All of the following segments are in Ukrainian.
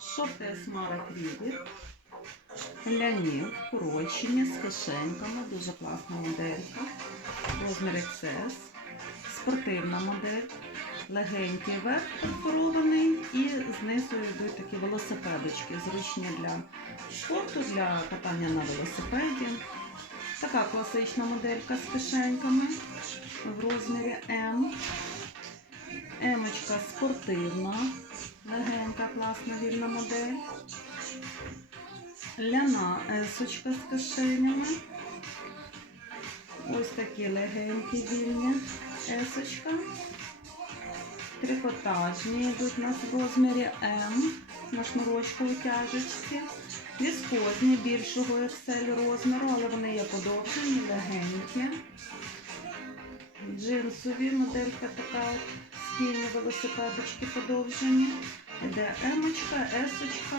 Шорти Смара Крівір. Ляні, вкорочені, з кишеньками, дуже класна моделька. Розмір XS. Спортивна модель. Легенький верх перфорований і знизу йдуть такі велосипедочки, зручні для спорту, для катання на велосипеді. Така класична моделька з кишеньками в розмірі М. Емочка спортивна, легенька, класна вільна модель. Ляна есочка з кишенями. Ось такі легенькі вільні есочка. Трикотажні йдуть у нас в розмірі М на шнурочку утяжечці. Віскозні більшого XL розміру, але вони є подовжені, легенькі. Джинсові моделька така, стільні велосипедочки подовжені. Іде Емочка, Есочка.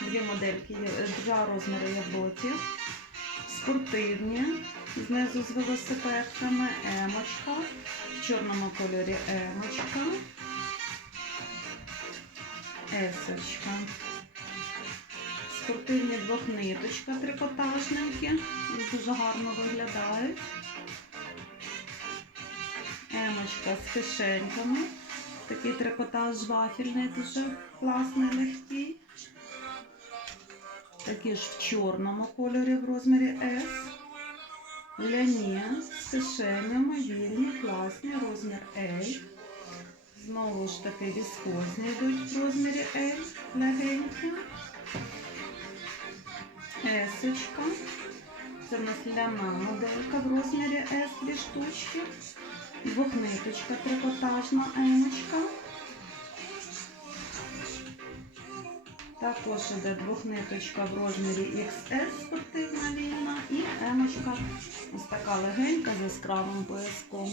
Дві модельки е, два розміри є ботів. Спортивні, знизу з велосипедками, Емочка. В чорному кольорі Емочка. Есочка. Спортивні двохниточка трикотажненькі. Дуже гарно виглядають. Емочка з кишеньками. Такий трикотаж вафельний, дуже класний, легкий. Такі ж в чорному кольорі в розмірі S. Ляні з кишенями, вільні, класні, розмір L. Знову ж таки віскозні йдуть в розмірі L, легенькі. Есочка. Це в нас ляна моделька в розмірі S, дві штучки. Двохниточка трикотажна емочка. Також іде двохниточка в розмірі XS спортивна ліна і емочка ось така легенька з яскравим пояском.